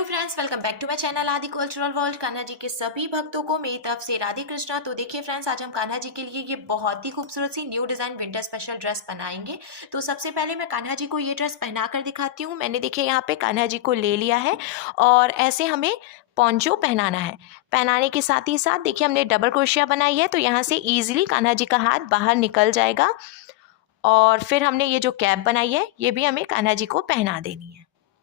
Hello friends, welcome back to my channel Aadi cultural world. Kanha ji के सभी भक्तों को मेरी तरफ से राधे कृष्णा। तो देखिए फ्रेंड्स, आज हम कान्हा जी के लिए ये बहुत ही खूबसूरत सी new design winter special dress बनाएंगे। तो सबसे पहले मैं कान्हा जी को ये ड्रेस पहना कर दिखाती हूँ। मैंने देखिए यहाँ पे कान्हा जी को ले लिया है और ऐसे हमें पोंचो पहनाना है। पहनाने के साथ ही साथ देखिए हमने डबल क्रोशिया बनाई है, तो यहाँ से ईजिली कान्हा जी का हाथ बाहर निकल जाएगा। और फिर हमने ये जो कैप बनाई है ये भी हमें कान्हा जी को पहना देनी है।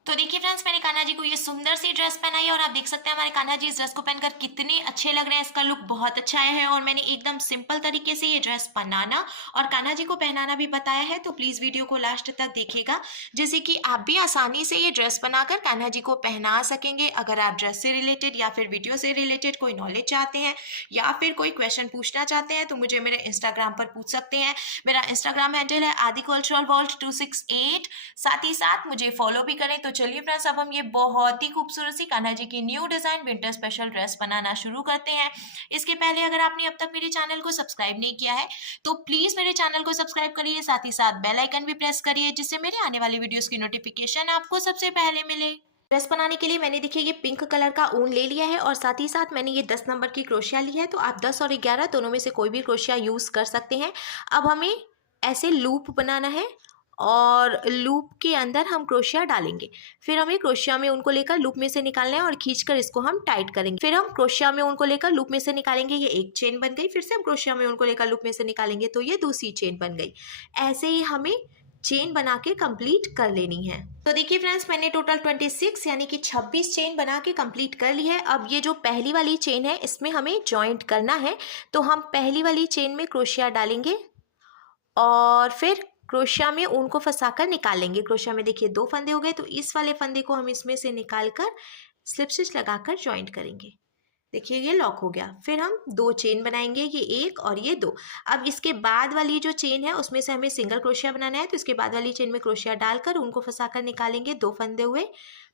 तो देखिए फ्रेंड्स, मैंने कान्हा जी को ये सुंदर सी ड्रेस पहनाई है और आप देख सकते हैं हमारे कान्हा जी इस ड्रेस को पहनकर कितने अच्छे लग रहे हैं। इसका लुक बहुत अच्छा आया है और मैंने एकदम सिंपल तरीके से ये ड्रेस बनाना और कान्हा जी को पहनाना भी बताया है। तो प्लीज वीडियो को लास्ट तक देखिएगा, जिससे कि आप भी आसानी से ये ड्रेस बनाकर कान्हा जी को पहना सकेंगे। अगर आप ड्रेस से रिलेटेड या फिर वीडियो से रिलेटेड कोई नॉलेज चाहते हैं या फिर कोई क्वेश्चन पूछना चाहते हैं तो मुझे मेरे इंस्टाग्राम पर पूछ सकते हैं। मेरा इंस्टाग्राम हैंडल है आदि कल्चरल वर्ल्ड 268। साथ ही साथ मुझे फॉलो भी करें। तो चलिए फ्रेंड्स, अब हम ये बहुत ही खूबसूरत सी कान्हा जी की new design winter special dress बनाना शुरू करते हैं। इसके पहले अगर आपने अब तक मेरे चैनल को सब्सक्राइब नहीं किया है तो प्लीज मेरे चैनल को सब्सक्राइब करिए, साथ ही साथ बेल आइकन भी प्रेस करिए, जिससे मेरे आने वाली वीडियोस की नोटिफिकेशन आपको सबसे पहले मिले। ड्रेस बनाने के लिए मैंने देखिए ये पिंक कलर का ऊन ले लिया है और साथ ही साथ मैंने ये 10 नंबर की क्रोशिया ली है। तो आप 10 और 11 दोनों में से कोई भी क्रोशिया यूज कर सकते हैं। अब हमें ऐसे लूप बनाना है और लूप के अंदर हम क्रोशिया डालेंगे। फिर हमें क्रोशिया में उनको लेकर लूप में से निकालना है और खींचकर इसको हम टाइट करेंगे। फिर हम क्रोशिया में उनको लेकर लूप में से निकालेंगे, ये एक चेन बन गई। फिर से हम क्रोशिया में उनको लेकर लूप में से निकालेंगे तो ये दूसरी चेन बन गई। ऐसे ही हमें चेन बना के कंप्लीट कर लेनी है। तो देखिए फ्रेंड्स, मैंने टोटल 26 यानी कि 26 चेन बना के कंप्लीट कर ली है। अब ये जो पहली वाली चेन है इसमें हमें जॉइंट करना है। तो हम पहली वाली चेन में क्रोशिया डालेंगे और फिर क्रोशिया में ऊन को फंसाकर निकालेंगे। क्रोशिया में देखिए 2 फंदे हो गए, तो इस वाले फंदे को हम इसमें से निकालकर स्लिप स्टिच लगाकर जॉइंट करेंगे। देखिए ये लॉक हो गया। फिर हम 2 चेन बनाएंगे, ये 1 और ये 2। अब इसके बाद वाली जो चेन है उसमें से हमें सिंगल क्रोशिया बनाना है। तो इसके बाद वाली चेन में क्रोशिया डालकर उनको फंसाकर निकालेंगे। 2 फंदे हुए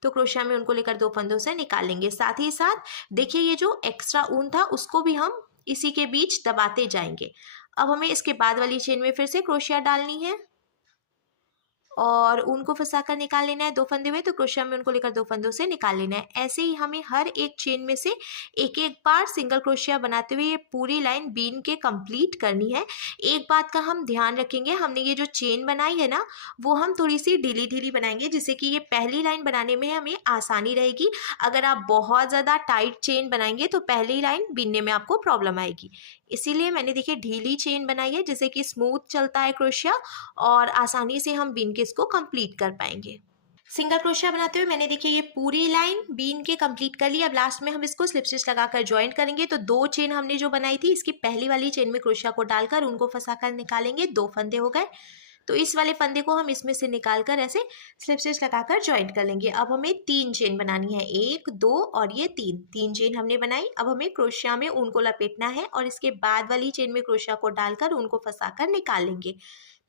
तो क्रोशिया में उनको लेकर 2 फंदों से निकालेंगे। साथ ही साथ देखिए ये जो एक्स्ट्रा ऊन था उसको भी हम इसी के बीच दबाते जाएंगे। अब हमें इसके बाद वाली चेन में फिर से क्रोशिया डालनी है और उनको फंसाकर निकाल लेना है। 2 फंदे हुए तो क्रोशिया में उनको लेकर 2 फंदों से निकाल लेना है। ऐसे ही हमें हर एक चेन में से एक एक बार सिंगल क्रोशिया बनाते हुए ये पूरी लाइन बीन के कंप्लीट करनी है। एक बात का हम ध्यान रखेंगे, हमने ये जो चेन बनाई है ना वो हम थोड़ी सी ढीली ढीली बनाएंगे, जिससे कि ये पहली लाइन बनाने में हमें आसानी रहेगी। अगर आप बहुत ज़्यादा टाइट चेन बनाएंगे तो पहली लाइन बीनने में आपको प्रॉब्लम आएगी। इसीलिए मैंने देखिए ढीली चेन बनाई है, जिससे कि स्मूथ चलता है क्रोशिया और आसानी से हम बीन के इसको कंप्लीट कर पाएंगे। सिंगल क्रोशिया बनाते हुए मैंने देखिए ये पूरी लाइन बीन के कंप्लीट कर ली। अब लास्ट में हम इसको स्लिप स्टिच लगाकर ज्वाइंट करेंगे। तो 2 चेन हमने जो बनाई थी इसकी पहली वाली चेन में क्रोशिया को डालकर उनको फंसाकर निकालेंगे। 2 फंदे हो गए तो इस वाले फंदे को हम इसमें से निकालकर ऐसे स्लिप स्टिच लगाकर ज्वाइंट कर लेंगे। अब हमें 3 चेन बनानी है, 1 2 और ये 3 चेन हमने बनाई। अब हमें क्रोशिया में ऊन को लपेटना है और इसके बाद वाली चेन में क्रोशिया को डालकर उनको फंसाकर निकाल लेंगे।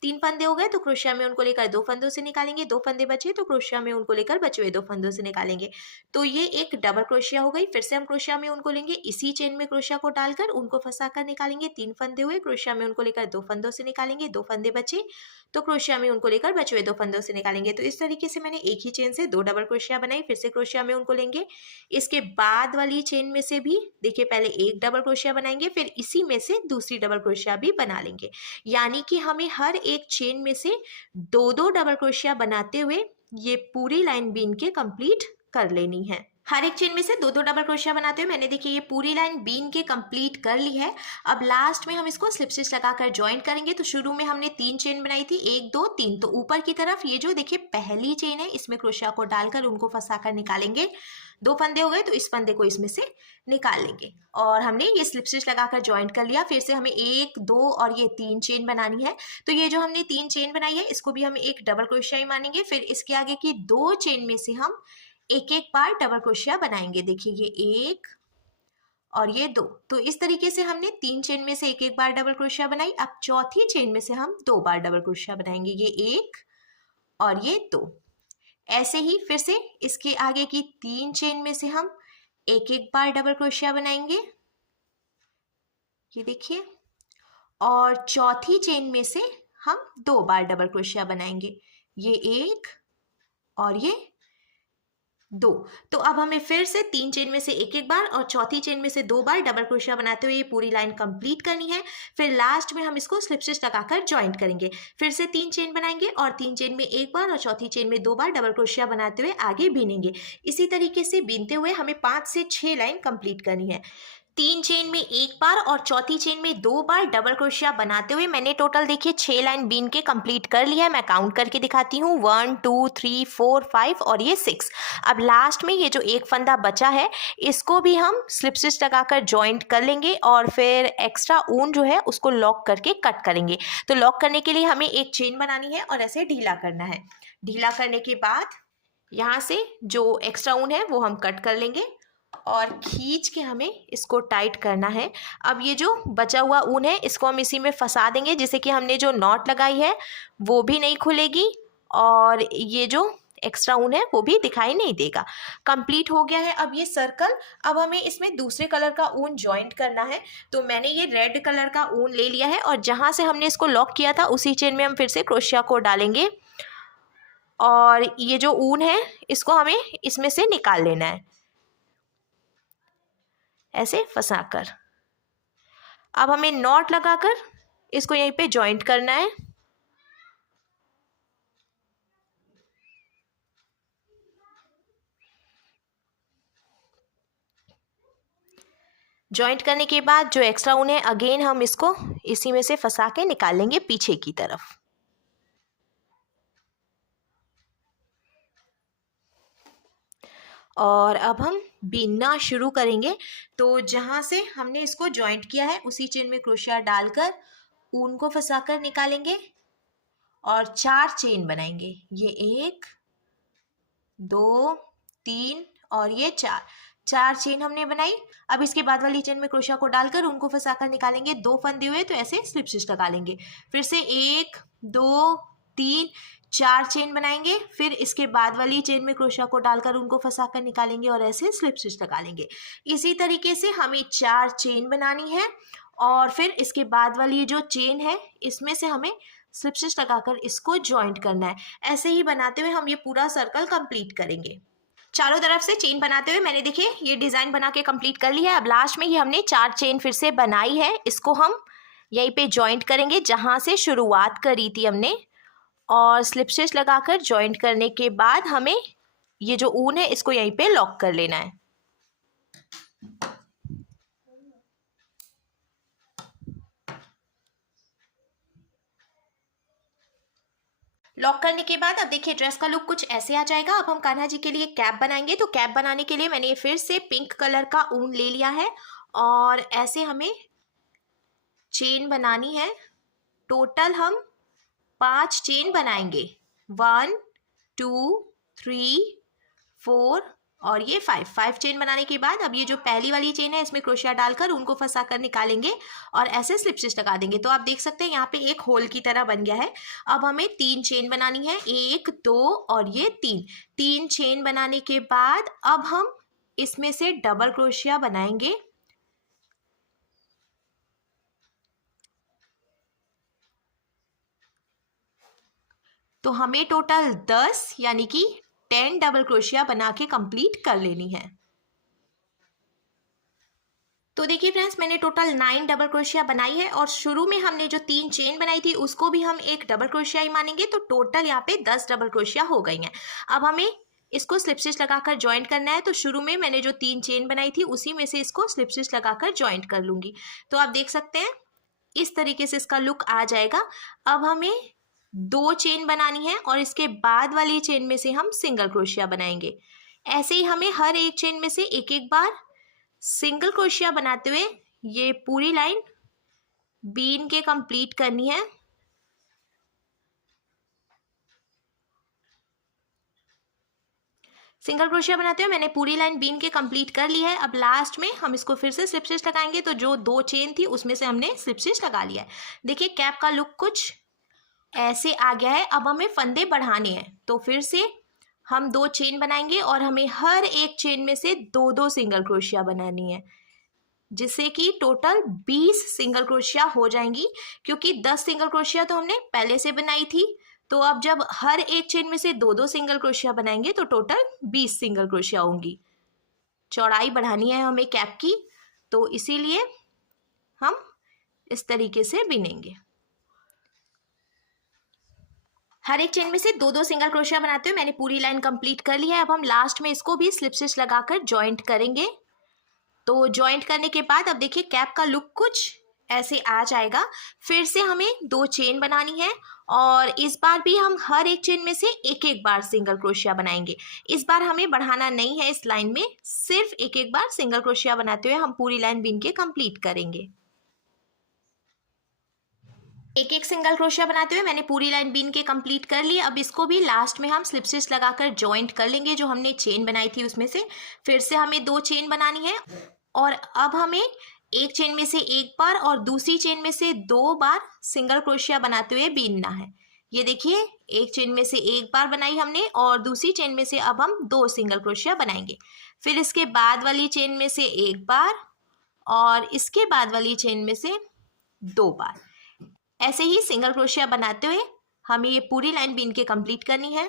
3 फंदे हो गए तो क्रोशिया में उनको लेकर 2 फंदों से निकालेंगे। 2 फंदे बचे तो क्रोशिया में उनको लेकर बचे हुए 2 फंदों से निकालेंगे। तो ये एक डबल क्रोशिया हो गई। फिर से हम क्रोशिया में उनको लेंगे, इसी चेन में क्रोशिया को डालकर उनको फंसाकर निकालेंगे। 3 फंदे हुए, क्रोशिया में उनको लेकर 2 फंदों से निकालेंगे। 2 फंदे बचे तो क्रोशिया में उनको लेकर बचे हुए 2 फंदों से निकालेंगे। तो इस तरीके से मैंने एक ही चेन से 2 डबल क्रोशिया बनाई। फिर से क्रोशिया में उनको लेंगे, इसके बाद वाली चेन में से भी देखिए पहले एक डबल क्रोशिया बनाएंगे, फिर इसी में से दूसरी डबल क्रोशिया भी बना लेंगे। यानी कि हमें हर एक चेन में से 2 डबल क्रोशिया बनाते हुए ये पूरी लाइन बीन के कंप्लीट कर लेनी है। हर एक चेन में से 2 डबल क्रोशिया बनाते हुए मैंने देखिए ये पूरी लाइन बीन के कंप्लीट कर ली है। अब लास्ट में हम इसको स्लिप स्टिच लगाकर ज्वाइंट करेंगे। तो शुरू में हमने 3 चेन बनाई थी, 1 2 3। तो ऊपर की तरफ ये जो देखिए पहली चेन है इसमें क्रोशिया को डालकर उनको फंसाकर निकालेंगे। 2 फंदे हो गए तो इस फंदे को इसमें से निकाल लेंगे और हमने ये स्लिप स्टिच लगाकर ज्वाइंट कर लिया। फिर से हमें 1 2 और ये 3 चेन बनानी है। तो ये जो हमने 3 चेन बनाई है इसको भी हम एक डबल क्रोशिया ही मानेंगे। फिर इसके आगे की 2 चेन में से हम एक एक बार डबल क्रोशिया बनाएंगे। देखिए ये 1 और ये 2। तो इस तरीके से हमने 3 चेन में से एक एक बार डबल क्रोशिया बनाई। अब चौथी चेन में से हम 2 बार डबल क्रोशिया बनाएंगे, ये 1 और ये 2। ऐसे ही फिर से इसके आगे की 3 चेन में से हम एक एक बार डबल क्रोशिया बनाएंगे, ये देखिए। और चौथी चेन में से हम 2 बार डबल क्रोशिया बनाएंगे, ये 1 और ये 2। तो अब हमें फिर से 3 चेन में से एक एक बार और चौथी चेन में से 2 बार डबल क्रोशिया बनाते हुए ये पूरी लाइन कंप्लीट करनी है। फिर लास्ट में हम इसको स्लिप स्टिच लगाकर ज्वाइंट करेंगे। फिर से 3 चेन बनाएंगे और 3 चेन में एक बार और चौथी चेन में 2 बार डबल क्रोशिया बनाते हुए आगे बीनेंगे। इसी तरीके से बीनते हुए हमें 5 से 6 लाइन कंप्लीट करनी है। 3 चेन में एक बार और चौथी चेन में 2 बार डबल क्रोशिया बनाते हुए मैंने टोटल देखिए 6 लाइन बीन के कंप्लीट कर लिया है। मैं काउंट करके दिखाती हूँ, 1 2 3 4 5 और ये 6। अब लास्ट में ये जो एक फंदा बचा है इसको भी हम स्लिप स्टिच लगाकर जॉइंट कर लेंगे और फिर एक्स्ट्रा ऊन जो है उसको लॉक करके कट करेंगे। तो लॉक करने के लिए हमें एक चेन बनानी है और ऐसे ढीला करना है। ढीला करने के बाद यहाँ से जो एक्स्ट्रा ऊन है वो हम कट कर लेंगे और खींच के हमें इसको टाइट करना है। अब ये जो बचा हुआ ऊन है इसको हम इसी में फंसा देंगे, जिससे कि हमने जो नॉट लगाई है वो भी नहीं खुलेगी और ये जो एक्स्ट्रा ऊन है वो भी दिखाई नहीं देगा। कंप्लीट हो गया है अब ये सर्कल। अब हमें इसमें दूसरे कलर का ऊन जॉइंट करना है। तो मैंने ये रेड कलर का ऊन ले लिया है और जहाँ से हमने इसको लॉक किया था उसी चेन में हम फिर से क्रोशिया को डालेंगे और ये जो ऊन है इसको हमें इसमें से निकाल लेना है ऐसे फंसाकर। अब हमें नॉट लगाकर इसको यहीं पे जॉइंट करना है। जॉइंट करने के बाद जो एक्स्ट्रा ऊन है अगेन हम इसको इसी में से फंसा के निकाल लेंगे पीछे की तरफ। और अब हम बीनना शुरू करेंगे। तो जहाँ से हमने इसको जॉइंट किया है उसी चेन में क्रोशिया डालकर ऊन को फंसाकर निकालेंगे और 4 चेन बनाएंगे। ये 1 2 3 और ये 4 चेन हमने बनाई। अब इसके बाद वाली चेन में क्रोशिया को डालकर उनको फंसाकर निकालेंगे। 2 फंदे हुए तो ऐसे स्लिप स्टिच लगा लेंगे। फिर से 1 2 3 4 चेन बनाएंगे। फिर इसके बाद वाली चेन में क्रोशिया को डालकर उनको फंसाकर निकालेंगे और ऐसे स्लिप स्टिच लगा लेंगे। इसी तरीके से हमें 4 चेन बनानी है और फिर इसके बाद वाली जो चेन है इसमें से हमें स्लिप स्टिच लगाकर इसको ज्वाइंट करना है। ऐसे ही बनाते हुए हम ये पूरा सर्कल कंप्लीट करेंगे। चारों तरफ से चेन बनाते हुए मैंने देखिए ये डिज़ाइन बना के कंप्लीट कर ली है। अब लास्ट में ये हमने 4 चेन फिर से बनाई है, इसको हम यहीं पे जॉइंट करेंगे जहाँ से शुरुआत करी थी हमने और स्लिप स्टिच लगाकर जॉइंट करने के बाद हमें ये जो ऊन है इसको यहीं पे लॉक कर लेना है। लॉक करने के बाद अब देखिए ड्रेस का लुक कुछ ऐसे आ जाएगा। अब हम कान्हा जी के लिए कैप बनाएंगे। तो कैप बनाने के लिए मैंने फिर से पिंक कलर का ऊन ले लिया है और ऐसे हमें चेन बनानी है। टोटल हम 5 चेन बनाएंगे, 1 2 3 4 और ये 5 चेन बनाने के बाद अब ये जो पहली वाली चेन है इसमें क्रोशिया डालकर उनको फंसा कर निकालेंगे और ऐसे स्लिप स्टिच लगा देंगे। तो आप देख सकते हैं यहाँ पे एक होल की तरह बन गया है। अब हमें 3 चेन बनानी है, 1 2 और ये 3 चेन बनाने के बाद अब हम इसमें से डबल क्रोशिया बनाएंगे। तो हमें टोटल 10 यानी कि 10 डबल क्रोशिया बना के कंप्लीट कर लेनी है। तो देखिए फ्रेंड्स मैंने टोटल 9 डबल क्रोशिया बनाई है और शुरू में हमने जो 3 चेन बनाई थी उसको भी हम एक डबल क्रोशिया ही मानेंगे। तो टोटल यहाँ पे 10 डबल क्रोशिया हो गई हैं। अब हमें इसको स्लिप स्टिच लगाकर ज्वाइंट करना है। तो शुरू में मैंने जो 3 चेन बनाई थी उसी में से इसको स्लिप स्टिच लगाकर ज्वाइंट कर लूँगी। तो आप देख सकते हैं इस तरीके से इसका लुक आ जाएगा। अब हमें 2 चेन बनानी है और इसके बाद वाली चेन में से हम सिंगल क्रोशिया बनाएंगे। ऐसे ही हमें हर एक चेन में से एक एक बार सिंगल क्रोशिया बनाते हुए ये पूरी लाइन बीन के कंप्लीट करनी है। सिंगल क्रोशिया बनाते हुए मैंने पूरी लाइन बीन के कंप्लीट कर ली है। अब लास्ट में हम इसको फिर से स्लिप स्टिच लगाएंगे। तो जो 2 चेन थी उसमें से हमने स्लिप स्टिच लगा लिया है। देखिए कैप का लुक कुछ ऐसे आ गया है। अब हमें फंदे बढ़ाने हैं। तो फिर से हम 2 चेन बनाएंगे और हमें हर एक चेन में से 2 सिंगल क्रोशिया बनानी है, जिससे कि टोटल 20 सिंगल क्रोशिया हो जाएंगी। क्योंकि 10 सिंगल क्रोशिया तो हमने पहले से बनाई थी तो अब जब हर एक चेन में से दो दो सिंगल क्रोशिया बनाएंगे तो टोटल 20 सिंगल क्रोशिया होंगी। चौड़ाई बढ़ानी है हमें कैप की, तो इसीलिए हम इस तरीके से बिनेंगे। हर एक चेन में से दो दो सिंगल क्रोशिया बनाते हुए मैंने पूरी लाइन कंप्लीट कर ली है। अब हम लास्ट में इसको भी स्लिप स्टिच लगाकर जॉइंट करेंगे। तो जॉइंट करने के बाद अब देखिए कैप का लुक कुछ ऐसे आ जाएगा। फिर से हमें दो चेन बनानी है और इस बार भी हम हर एक चेन में से एक एक बार सिंगल क्रोशिया बनाएंगे। इस बार हमें बढ़ाना नहीं है, इस लाइन में सिर्फ एक एक बार सिंगल क्रोशिया बनाते हुए हम पूरी लाइन बीन के कंप्लीट करेंगे। एक एक सिंगल क्रोशिया बनाते हुए मैंने पूरी लाइन बीन के कंप्लीट कर ली। अब इसको भी लास्ट में हम स्लिप स्टिच लगाकर जॉइंट कर लेंगे। जो हमने चेन बनाई थी उसमें से फिर से हमें दो चेन बनानी है और अब हमें एक चेन में से एक बार और दूसरी चेन में से दो बार सिंगल क्रोशिया बनाते हुए बीनना है। ये देखिए, एक चेन में से एक बार बनाई हमने और दूसरी चेन में से अब हम दो सिंगल क्रोशिया बनाएंगे। फिर इसके बाद वाली चेन में से एक बार और इसके बाद वाली चेन में से दो बार। ऐसे ही सिंगल क्रोशिया बनाते हुए हमें ये पूरी लाइन बीन के कंप्लीट करनी है।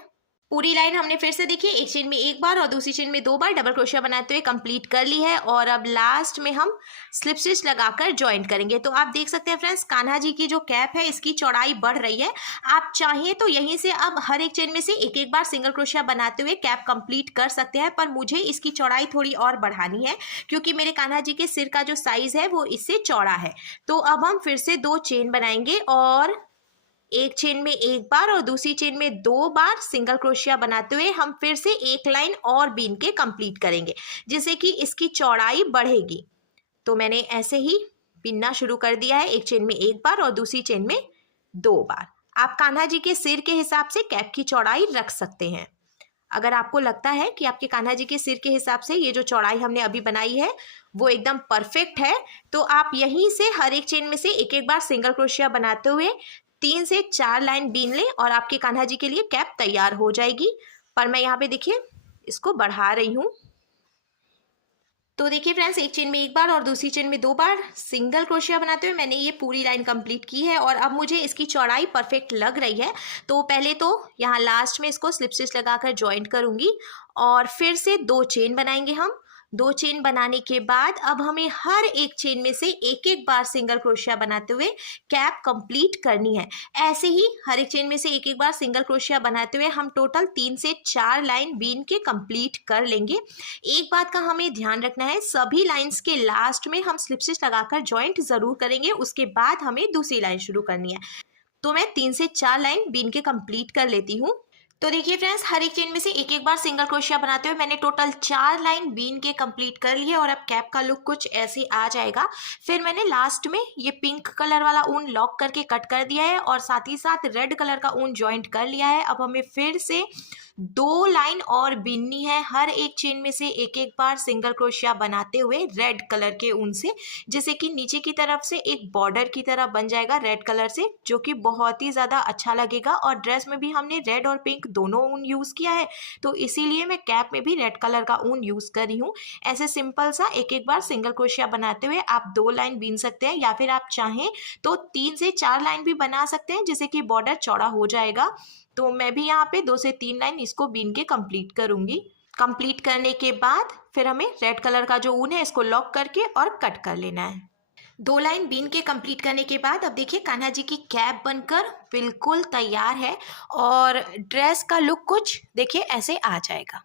पूरी लाइन हमने फिर से देखिए एक चेन में एक बार और दूसरी चेन में दो बार डबल क्रोशिया बनाते हुए कंप्लीट कर ली है और अब लास्ट में हम स्लिप स्टिच लगाकर जॉइंट करेंगे। तो आप देख सकते हैं फ्रेंड्स, कान्हा जी की जो कैप है इसकी चौड़ाई बढ़ रही है। आप चाहें तो यहीं से अब हर एक चेन में से एक एक बार सिंगल क्रोशिया बनाते हुए कैप कंप्लीट कर सकते हैं, पर मुझे इसकी चौड़ाई थोड़ी और बढ़ानी है क्योंकि मेरे कान्हा जी के सिर का जो साइज है वो इससे चौड़ा है। तो अब हम फिर से दो चेन बनाएंगे और एक चेन में एक बार और दूसरी चेन में दो बार सिंगल क्रोशिया बनाते हुए हम फिर से एक लाइन और बीन के कंप्लीट करेंगे, जिससे कि इसकी चौड़ाई बढ़ेगी। तो मैंने ऐसे ही बिनना शुरू कर दिया है, एक चेन में एक बार और दूसरी चेन में दो बार। आप कान्हा जी के सिर के हिसाब से कैप की चौड़ाई रख सकते हैं। अगर आपको लगता है कि आपके कान्हा जी के सिर के हिसाब से ये जो चौड़ाई हमने अभी बनाई है वो एकदम परफेक्ट है, तो आप यहीं से हर एक चेन में से एक एक बार सिंगल क्रोशिया बनाते हुए 3 से 4 लाइन बीन लें और आपके कान्हा जी के लिए कैप तैयार हो जाएगी। पर मैं यहाँ पे देखिए इसको बढ़ा रही हूँ। तो देखिए फ्रेंड्स, एक चेन में एक बार और दूसरी चेन में दो बार सिंगल क्रोशिया बनाते हुए मैंने ये पूरी लाइन कंप्लीट की है और अब मुझे इसकी चौड़ाई परफेक्ट लग रही है। तो पहले तो यहाँ लास्ट में इसको स्लिप स्टिच लगाकर जॉइंट करूँगी और फिर से दो चेन बनाएंगे हम। दो चेन बनाने के बाद अब हमें हर एक चेन में से एक एक बार सिंगल क्रोशिया बनाते हुए कैप कंप्लीट करनी है। ऐसे ही हर एक चेन में से एक एक बार सिंगल क्रोशिया बनाते हुए हम टोटल 3 से 4 लाइन बीन के कंप्लीट कर लेंगे। एक बात का हमें ध्यान रखना है, सभी लाइंस के लास्ट में हम स्लिप स्टिच लगाकर जॉइंट जरूर करेंगे, उसके बाद हमें दूसरी लाइन शुरू करनी है। तो मैं 3 से 4 लाइन बीन के कंप्लीट कर लेती हूँ। तो देखिए फ्रेंड्स, हर एक चेन में से एक एक बार सिंगल क्रोशिया बनाते हुए मैंने टोटल 4 लाइन बीन के कंप्लीट कर लिए और अब कैप का लुक कुछ ऐसे आ जाएगा। फिर मैंने लास्ट में ये पिंक कलर वाला ऊन लॉक करके कट कर दिया है और साथ ही साथ रेड कलर का ऊन जॉइंट कर लिया है। अब हमें फिर से दो लाइन और बीननी है, हर एक चेन में से एक एक बार सिंगल क्रोशिया बनाते हुए रेड कलर के ऊन से, जैसे कि नीचे की तरफ से एक बॉर्डर की तरह बन जाएगा रेड कलर से, जो कि बहुत ही ज़्यादा अच्छा लगेगा। और ड्रेस में भी हमने रेड और पिंक दोनों ऊन यूज़ किया है, तो इसीलिए मैं कैप में भी रेड कलर का ऊन यूज़ कर रही हूँ। ऐसे सिंपल सा एक एक बार सिंगल क्रोशिया बनाते हुए आप दो लाइन बीन सकते हैं या फिर आप चाहें तो 3 से 4 लाइन भी बना सकते हैं, जिससे कि बॉर्डर चौड़ा हो जाएगा। तो मैं भी यहाँ पे 2 से 3 लाइन इसको बीन के कंप्लीट करूँगी। कंप्लीट करने के बाद फिर हमें रेड कलर का जो ऊन है इसको लॉक करके और कट कर लेना है। 2 लाइन बीन के कंप्लीट करने के बाद अब देखिए कान्हा जी की कैप बनकर बिल्कुल तैयार है और ड्रेस का लुक कुछ देखिए ऐसे आ जाएगा।